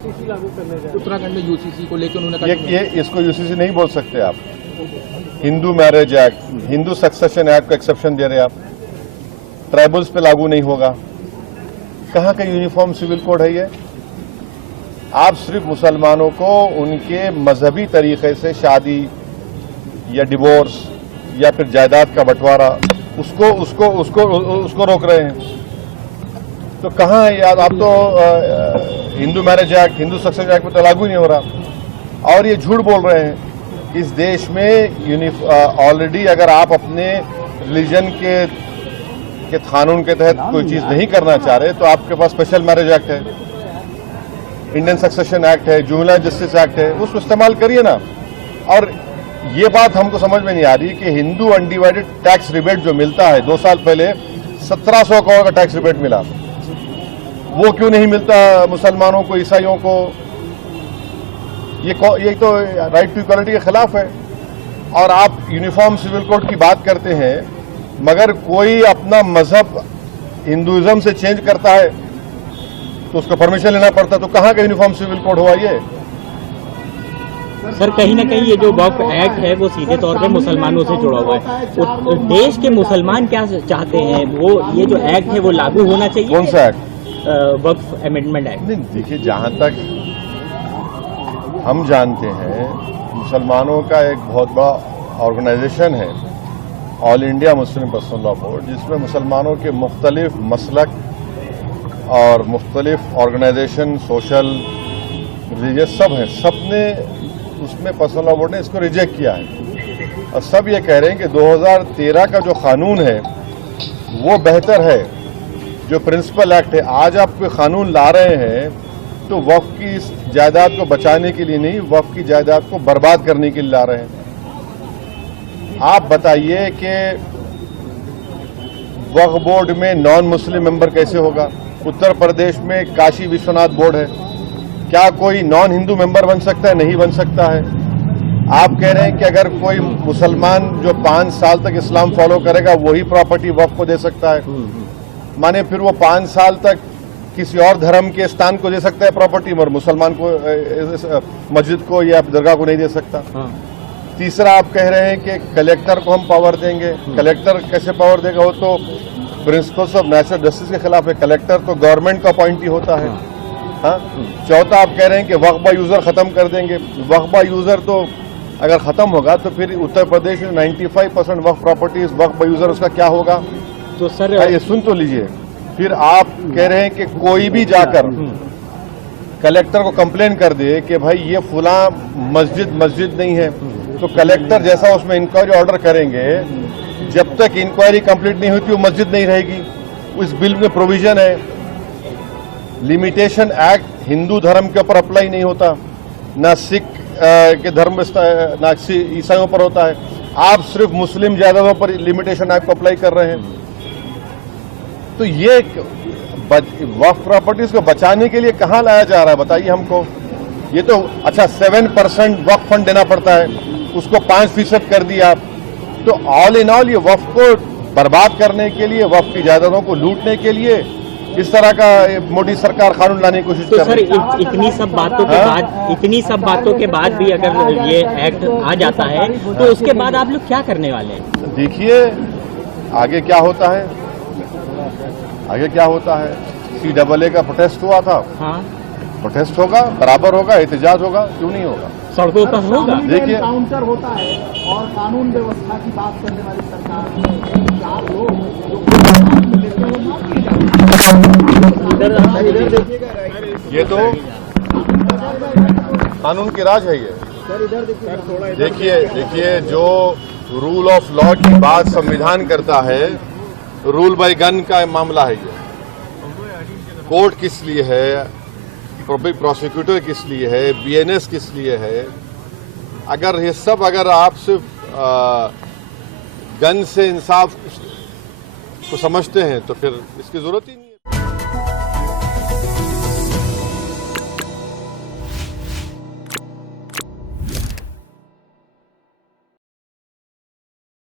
लागू करने जा रहे हैं। उत्तराखंड में यूसीसी को लेकर उन्होंने कहा ये इसको यूसीसी नहीं बोल सकते आप। Hindu marriage act, Hindu succession act को एक्सेप्शन दे रहे आप। ट्राइबल्स पे लागू नहीं होगा। कहाँ का यूनिफॉर्म सिविल कोड है ये? आप सिर्फ मुसलमानों को उनके मजहबी तरीके से शादी या डिवोर्स या फिर जायदाद का बंटवारा उसको रोक रहे हैं। तो कहाँ है यार? आप तो Hindu marriage act, Hindu succession act में तो लागू नहीं हो रहा। और ये झूठ बोल रहे हैं। इस देश में ऑलरेडी अगर आप अपने रिलीजन के कानून के तहत कोई चीज नहीं करना चाह रहे तो आपके पास स्पेशल मैरिज एक्ट है, इंडियन सक्सेशन एक्ट है, जुवेनाइल जस्टिस एक्ट है, उसको इस्तेमाल करिए ना। और ये बात हमको समझ में नहीं आ रही कि हिंदू अनडिवाइडेड टैक्स रिबेट जो मिलता है, 2 साल पहले 1700 करोड़ का टैक्स रिबेट मिला, वो क्यों नहीं मिलता मुसलमानों को, ईसाइयों को? ये तो राइट टू इक्वालिटी के खिलाफ है। और आप यूनिफॉर्म सिविल कोड की बात करते हैं, मगर कोई अपना मजहब हिंदुइज्म से चेंज करता है तो उसको परमिशन लेना पड़ता है। तो कहाँ का यूनिफॉर्म सिविल कोड हुआ ये? सर कहीं ना कहीं ये जो वक्फ एक्ट है वो सीधे तौर पे मुसलमानों से जुड़ा हुआ है। देश के मुसलमान क्या चाहते हैं? वो ये जो एक्ट है वो लागू होना चाहिए। कौन सा एक्ट? वक्फ अमेंडमेंट एक्ट। नहीं, देखिए, जहां तक हम जानते हैं, मुसलमानों का एक बहुत बड़ा ऑर्गेनाइजेशन है, all India Muslim personal law board, जिसमें मुसलमानों के मुख्तलिफ मसलक और मुख्तलिफ ऑर्गेनाइजेशन, सोशल, रिलीजियस सब हैं। सब ने उसमें पर्सनल लॉ बोर्ड ने इसको रिजेक्ट किया है। और सब ये कह रहे हैं कि 2013 का जो कानून है वो बेहतर है, जो प्रिंसिपल एक्ट है। आज आप कोई कानून ला रहे हैं तो वक्फ की जायदाद को बचाने के लिए नहीं, वक्फ की जायदाद को बर्बाद करने के लिए ला रहे हैं। आप बताइए कि वक्फ बोर्ड में नॉन मुस्लिम मेंबर कैसे होगा? उत्तर प्रदेश में काशी विश्वनाथ बोर्ड है, क्या कोई नॉन हिंदू मेंबर बन सकता है? नहीं बन सकता है। आप कह रहे हैं कि अगर कोई मुसलमान जो 5 साल तक इस्लाम फॉलो करेगा वही प्रॉपर्टी वक्फ को दे सकता है, माने फिर वो 5 साल तक किसी और धर्म के स्थान को दे सकता है प्रॉपर्टी, मगर मुसलमान को, मस्जिद को या दरगाह को नहीं दे सकता। तीसरा, आप कह रहे हैं कि कलेक्टर को हम पावर देंगे। कलेक्टर कैसे पावर देगा? वो तो प्रिंसिपल्स ऑफ नेचुरल जस्टिस के खिलाफ है। कलेक्टर तो गवर्नमेंट का अपॉइंटी होता है। हाँ। चौथा, आप कह रहे हैं कि वक्फ बाय यूजर खत्म कर देंगे। वक्फ बाय यूजर तो अगर खत्म होगा तो फिर उत्तर प्रदेश में 95% वक्फ प्रॉपर्टीज वक्फ बाय यूजर, उसका क्या होगा? तो सर ये सुन तो लीजिए। फिर आप कह रहे हैं कि कोई भी जाकर कलेक्टर को कंप्लेन कर दे कि भाई ये फुला मस्जिद नहीं है, तो कलेक्टर जैसा उसमें इंक्वायरी ऑर्डर करेंगे, जब तक इंक्वायरी कंप्लीट नहीं होती वो मस्जिद नहीं रहेगी। इस बिल में प्रोविजन है, लिमिटेशन एक्ट हिंदू धर्म के ऊपर अप्लाई नहीं होता, ना सिख के धर्म, ना ईसाइयों पर होता है। आप सिर्फ मुस्लिम जायदादों पर लिमिटेशन एक्ट को अप्लाई कर रहे हैं। तो ये वक्फ प्रॉपर्टीज को बचाने के लिए कहां लाया जा रहा है बताइए हमको? ये तो अच्छा 7% वक्फ फंड देना पड़ता है, उसको 5% कर दिया आप। तो ऑल इन ऑल ये वक्फ को बर्बाद करने के लिए, वक्फ की जायदादों को लूटने के लिए इस तरह का मोदी सरकार कानून लाने की कोशिश कर रही है। तो सर इतनी सब बातों के बाद भी अगर ये एक्ट आ जाता है तो उसके बाद आप लोग क्या करने वाले हैं? देखिए आगे क्या होता है। आगे क्या होता है? CAA का प्रोटेस्ट हुआ था। हाँ। प्रोटेस्ट होगा, बराबर होगा, एहतजाज होगा, क्यों नहीं होगा? सड़कों पर होगा। देखिए काउंटर होता है और कानून व्यवस्था की बात करने वाली सरकार में 4 लोग ये तो कानून की राज है। ये देखिए जो रूल ऑफ लॉ की बात संविधान करता है, रूल बाय गन का मामला है। ये कोर्ट किस लिए है, पब्लिक प्रोसिक्यूटर किस लिए है, BNS किस लिए है? अगर ये सब अगर आप सिर्फ गन से इंसाफ को समझते हैं तो फिर इसकी जरूरत ही नहीं।